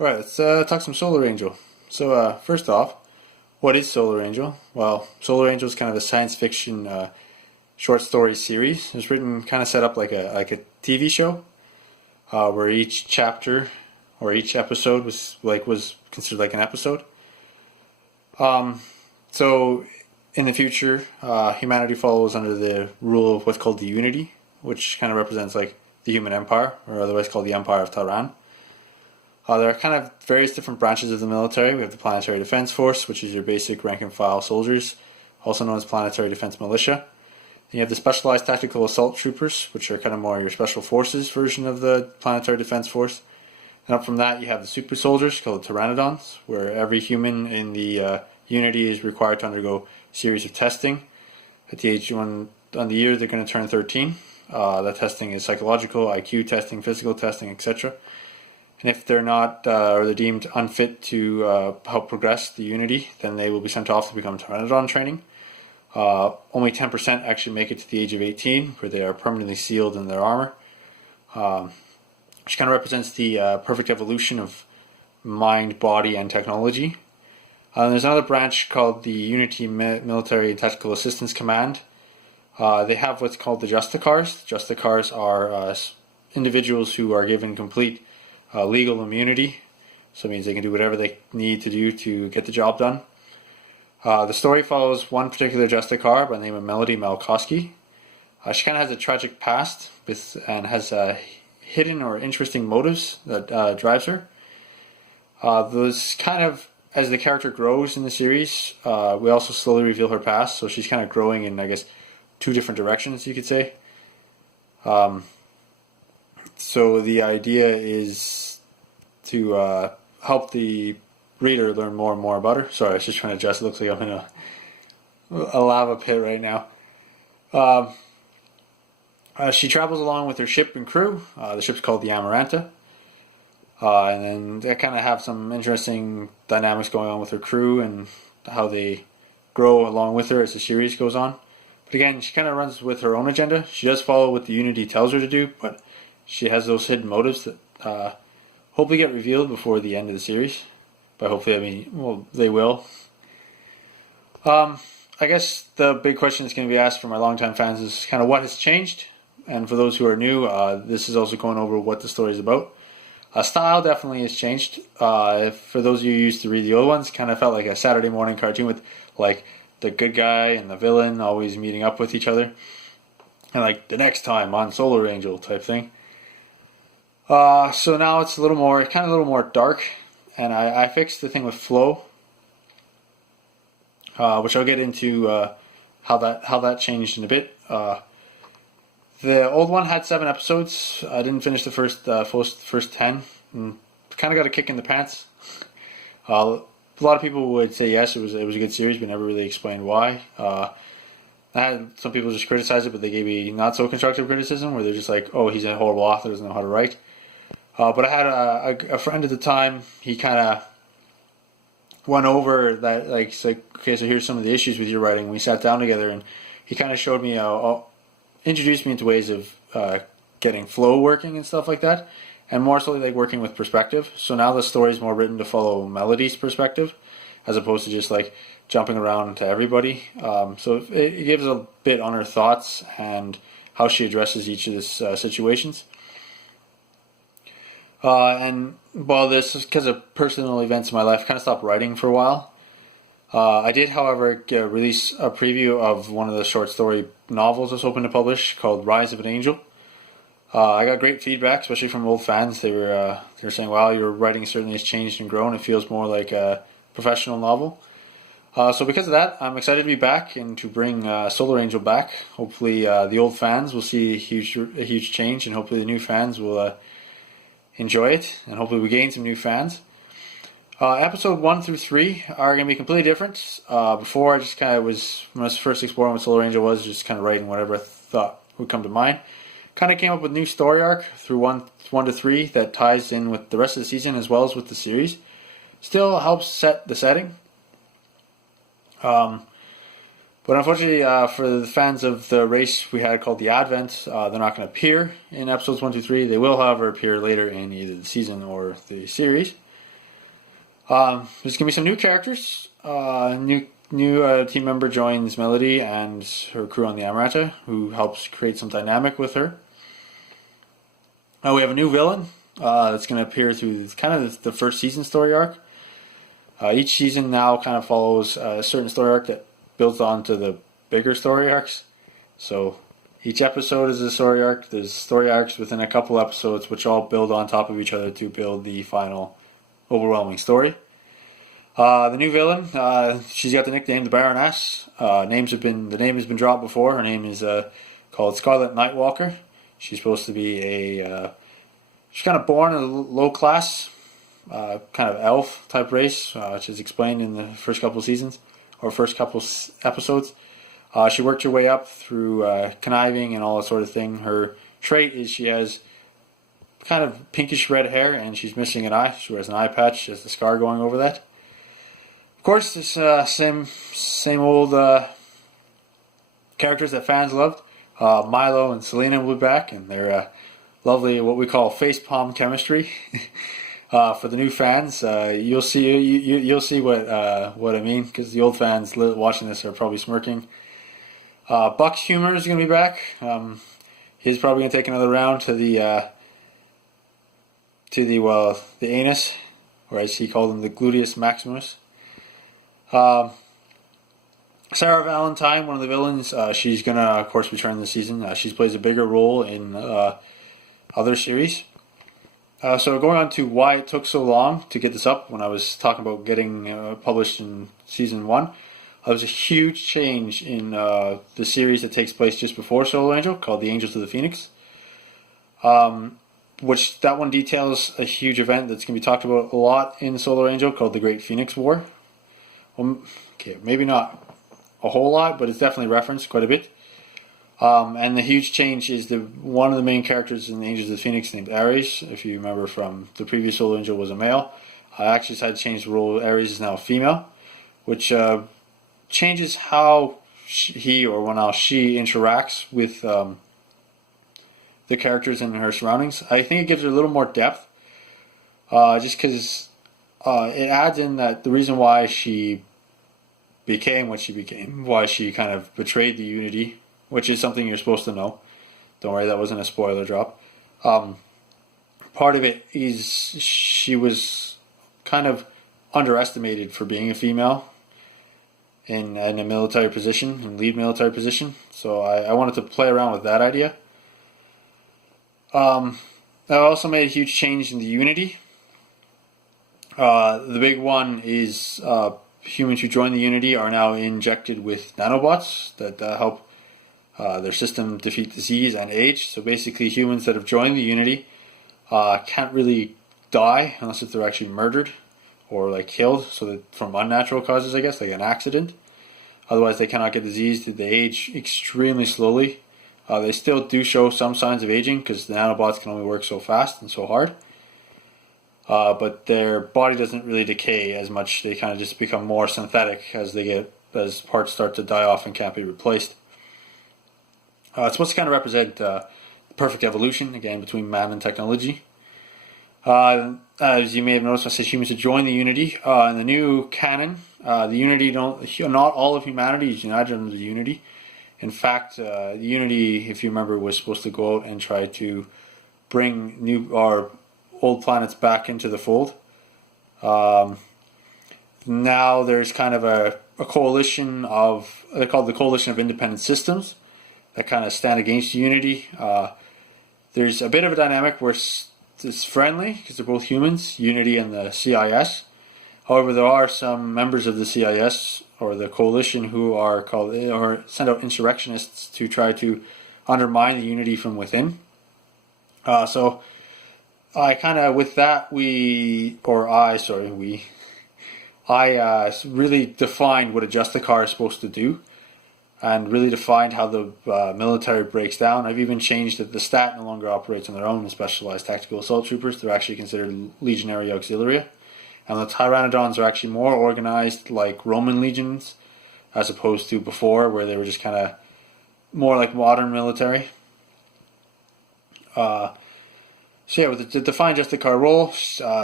Alright, let's talk some Solar Angel. So, first off, what is Solar Angel? Well, Solar Angel is kind of a science fiction short story series. It's written, kind of set up like a TV show, where each chapter or each episode was considered like an episode. So, in the future, humanity follows under the rule of what's called the Unity, which kind of represents like the human empire, or otherwise called the Empire of Tehran. There are kind of various different branches of the military. We have the Planetary Defense Force, which is your basic rank and file soldiers, also known as Planetary Defense Militia. Then you have the Specialized Tactical Assault Troopers, which are kind of more your special forces version of the Planetary Defense Force. And up from that, you have the Super Soldiers, called the Pteranodons, where every human in the Unity is required to undergo a series of testing. At the age on the year they're going to turn 13. That testing is psychological, IQ testing, physical testing, etc. And if they're not, or they're deemed unfit to help progress the Unity, then they will be sent off to become Pteranodon training. Only 10% actually make it to the age of 18, where they are permanently sealed in their armor, which kind of represents the perfect evolution of mind, body, and technology. There's another branch called the Unity Military and Tactical Assistance Command. They have what's called the Justicars. Justicars are individuals who are given complete legal immunity, so it means they can do whatever they need to do to get the job done. The story follows one particular Justicar by the name of Melody Malkowski. She kind of has a tragic past and has hidden or interesting motives that drives her. Those kind of, as the character grows in the series, we also slowly reveal her past, so she's kind of growing in, I guess, two different directions, you could say. So the idea is to help the reader learn more and more about her. Sorry, I was just trying to adjust. It looks like I'm in a lava pit right now. She travels along with her ship and crew. The ship's called the Amaranta. And then they kind of have some interesting dynamics going on with her crew and how they grow along with her as the series goes on. But again, she kind of runs with her own agenda. She does follow what the Unity tells her to do, but she has those hidden motives that hopefully get revealed before the end of the series. By hopefully, I mean, well, they will. I guess the big question that's going to be asked for my longtime fans is kind of what has changed. And for those who are new, this is also going over what the story is about. Style definitely has changed. For those of you who used to read the old ones, it kind of felt like a Saturday morning cartoon with like the good guy and the villain always meeting up with each other. And like the next time on Solar Angel type thing. So now it's a little more dark, and I fixed the thing with flow, which I'll get into how that changed in a bit. The old one had 7 episodes. I didn't finish the first 10, and kind of got a kick in the pants. A lot of people would say yes, it was a good series, but never really explained why. I had some people just criticize it, but they gave me not so constructive criticism, where they're just like, "Oh, he's a horrible author, doesn't know how to write." But I had a friend at the time. He kind of went over that, like, he's like, "Okay, so here's some of the issues with your writing." We sat down together, and he kind of showed me, introduced me into ways of getting flow working and stuff like that, and more so like working with perspective. So now the story is more written to follow Melody's perspective, as opposed to just like jumping around to everybody. So it gives a bit on her thoughts and how she addresses each of these situations. And while this is because of personal events in my life, I kind of stopped writing for a while. I did, however, release a preview of one of the short story novels I was hoping to publish called Rise of an Angel. I got great feedback, especially from old fans. They were saying, "Wow, your writing certainly has changed and grown. It feels more like a professional novel." So because of that, I'm excited to be back and to bring Solar Angel back. Hopefully, the old fans will see a huge change, and hopefully the new fans will enjoy it, and hopefully we gain some new fans. Episode 1 through 3 are going to be completely different. Before, I just kind of was, when I was first exploring what Solar Angel was, just kind of writing whatever I thought would come to mind. Kind of came up with a new story arc through 1 to 3 that ties in with the rest of the season as well as with the series. Still helps set the setting. But unfortunately, for the fans of the race we had called the Advent, they're not going to appear in episodes 1, 2, 3. They will, however, appear later in either the season or the series. There's gonna be some new characters. New team member joins Melody and her crew on the Amaranta, who helps create some dynamic with her. We have a new villain that's going to appear through kind of the first season story arc. Each season now kind of follows a certain story arc that builds on to the bigger story arcs. So each episode is a story arc. There's story arcs within a couple episodes which all build on top of each other to build the final overwhelming story. The new villain, she's got the nickname the Baroness. The name has been dropped before. Her name is called Scarlet Nightwalker. She's supposed to be she's kind of born in a low class, kind of elf type race, which is explained in the first couple seasons or first couple episodes. She worked her way up through conniving and all that sort of thing. Her trait is she has kind of pinkish red hair and she's missing an eye. She wears an eye patch. She has the scar going over that. Of course, it's same old characters that fans loved. Milo and Selena will be back, and they're lovely, what we call facepalm chemistry. For the new fans, you'll see what I mean, because the old fans watching this are probably smirking. Buck's humor is going to be back. He's probably going to take another round to the anus, or as he called him, the gluteus maximus. Sarah Valentine, one of the villains, she's going to, of course, return this season. She plays a bigger role in other series. So going on to why it took so long to get this up, when I was talking about getting published in season 1, there was a huge change in the series that takes place just before Solar Angel, called The Angels of the Phoenix. Which that one details a huge event that's going to be talked about a lot in Solar Angel, called the Great Phoenix War. Well, okay, maybe not a whole lot, but it's definitely referenced quite a bit. And the huge change is one of the main characters in the Angels of the Phoenix, named Ares, if you remember from the previous Solar Angel, was a male. I actually decided to change the role. Ares is now a female, which changes how she interacts with the characters in her surroundings. I think it gives her a little more depth, just because it adds in that the reason why she became what she became, why she kind of betrayed the Unity, which is something you're supposed to know. Don't worry, that wasn't a spoiler drop. Part of it is she was kind of underestimated for being a female in a military position, in lead military position. So I wanted to play around with that idea. I also made a huge change in the Unity. The big one is humans who join the Unity are now injected with nanobots that help their system defeat disease and age. So basically, humans that have joined the Unity can't really die unless if they're actually murdered or like killed, so that from unnatural causes, I guess, like an accident. Otherwise, they cannot get disease. They age extremely slowly. They still do show some signs of aging because the nanobots can only work so fast and so hard. But their body doesn't really decay as much. They kind of just become more synthetic as parts start to die off and can't be replaced. It's supposed to kind of represent the perfect evolution, again, between man and technology. As you may have noticed, I said humans to join the Unity. In the new canon, the Unity not all of humanity is united under the Unity. In fact, the Unity, if you remember, was supposed to go out and try to bring new or old planets back into the fold. Now there's kind of a coalition they're called the Coalition of Independent Systems that kind of stand against Unity. There's a bit of a dynamic where it's friendly because they're both humans, Unity and the CIS. However, there are some members of the CIS or the coalition who are called or send out insurrectionists to try to undermine the Unity from within. So I kind of with that I really defined what a Justicar is supposed to do, and really defined how the military breaks down. I've even changed that the stat no longer operates on their own as specialized tactical assault troopers. They're actually considered legionary auxilia. And the Pteranodons are actually more organized like Roman legions, as opposed to before, where they were just kind of more like modern military. So yeah, with the defined Justicar role,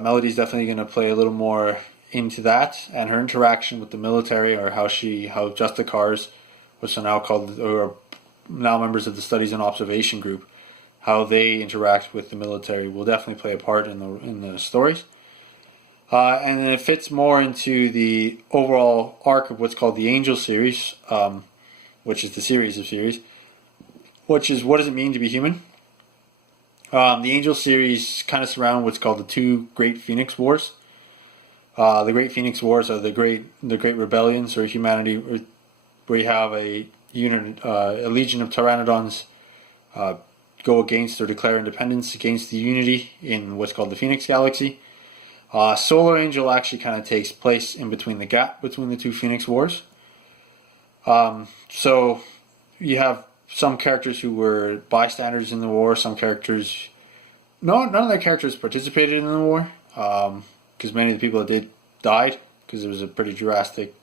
Melody's definitely going to play a little more into that and her interaction with the military, or how Justicars, which are now called, or now members of the Studies and Observation Group, how they interact with the military will definitely play a part in the stories. And then it fits more into the overall arc of what's called the Angel series, which is the series of series, which is what does it mean to be human? The Angel series kind of surround what's called the two Great Phoenix Wars. The Great Phoenix Wars are the great rebellions, or humanity, where you have a legion of pteranodons go against or declare independence against the Unity in what's called the Phoenix Galaxy. Solar Angel actually kind of takes place in between the gap between the two Phoenix Wars. So you have some characters who were bystanders in the war, some characters... none of their characters participated in the war, because many of the people that did died, because it was a pretty drastic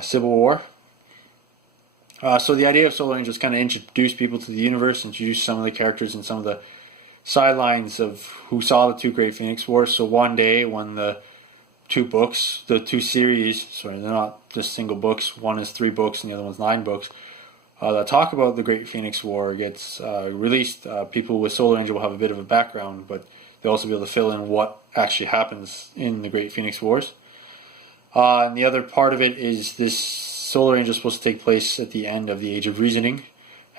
civil war. So the idea of Solar Angel is kind of introduce people to the universe, introduce some of the characters and some of the sidelines of who saw the two Great Phoenix Wars. So one day when the two series, sorry, they're not just single books, one is 3 books and the other one's 9 books, that talk about the Great Phoenix War gets released, people with Solar Angel will have a bit of a background, but they'll also be able to fill in what actually happens in the Great Phoenix Wars. And the other part of it is this Solar Angel is supposed to take place at the end of the Age of Reasoning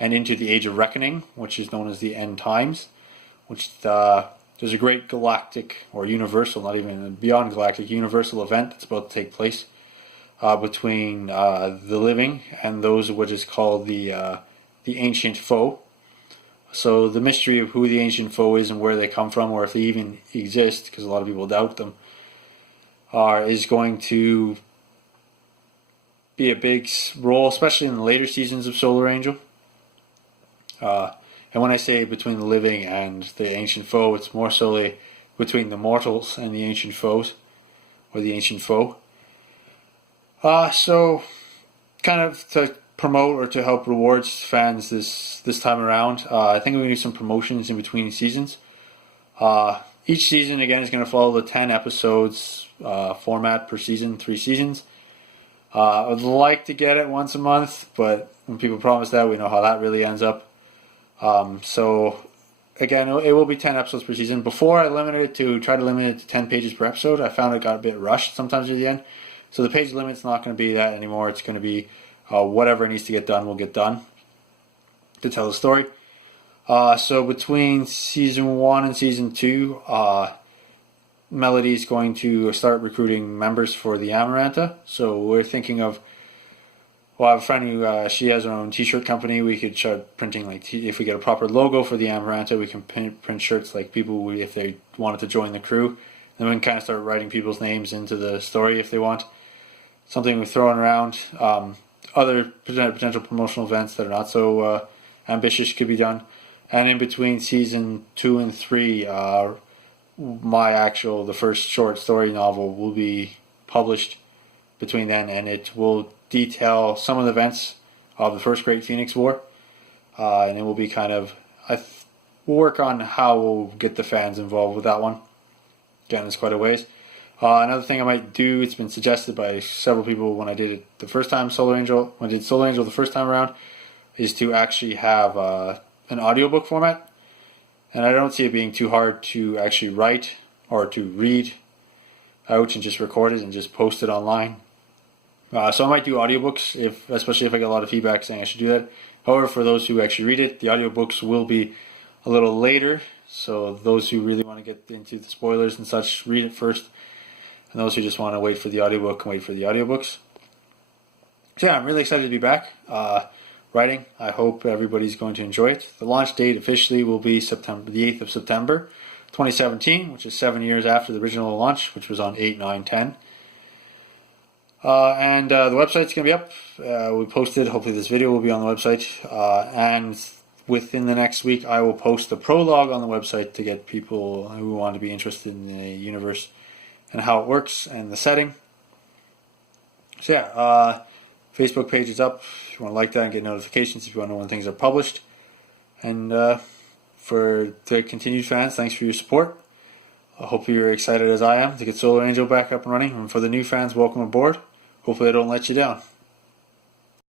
and into the Age of Reckoning, which is known as the End Times, which there's a great galactic, or universal, not even beyond galactic, universal event that's about to take place between the living and those which is called the Ancient Foe. So the mystery of who the Ancient Foe is and where they come from, or if they even exist, because a lot of people doubt them, is going to be a big role, especially in the later seasons of Solar Angel. And when I say between the living and the Ancient Foe, it's more solely between the mortals and the Ancient Foes, or the Ancient Foe. So, kind of to promote or to help reward fans this time around, I think we're going to do some promotions in between seasons. Each season, again, is going to follow the 10 episodes format per season, 3 seasons. I would like to get it once a month, but when people promise that, we know how that really ends up. So, again, it will be 10 episodes per season. Before I try to limit it to 10 pages per episode, I found it got a bit rushed sometimes at the end. So the page limit's not going to be that anymore. It's going to be whatever needs to get done will get done to tell the story. So between season 1 and season 2, Melody is going to start recruiting members for the Amaranta. So we're thinking of, well, I have a friend who she has her own t-shirt company. We could start printing, like, if we get a proper logo for the Amaranta, we can print shirts like people, if they wanted to join the crew. Then we can kind of start writing people's names into the story if they want. Something we're throwing around. Other potential promotional events that are not so ambitious could be done. And in between season 2 and 3, the first short story novel will be published between then, and it will detail some of the events of the first Great Phoenix War. And it will be kind of, we'll work on how we'll get the fans involved with that one. Again, it's quite a ways. Another thing I might do, it's been suggested by several people when I did it the first time, when I did Solar Angel the first time around, is to actually have an audiobook format. And I don't see it being too hard to actually write or to read out and just record it and just post it online. So I might do audiobooks, especially if I get a lot of feedback saying I should do that. However, for those who actually read it, the audiobooks will be a little later. So those who really want to get into the spoilers and such, read it first. And those who just want to wait for the audiobook can wait for the audiobooks. So yeah, I'm really excited to be back writing. I hope everybody's going to enjoy it. The launch date officially will be the 8th of September 2017, which is 7 years after the original launch, which was on 8/9/10. And the website's going to be up. We posted, hopefully this video will be on the website. And within the next week, I will post the prologue on the website to get people who want to be interested in the universe and how it works and the setting. So yeah, Facebook page is up if you want to like that and get notifications if you want to know when things are published. And for the continued fans, thanks for your support. I hope you're excited as I am to get Solar Angel back up and running. And for the new fans, welcome aboard. Hopefully I don't let you down.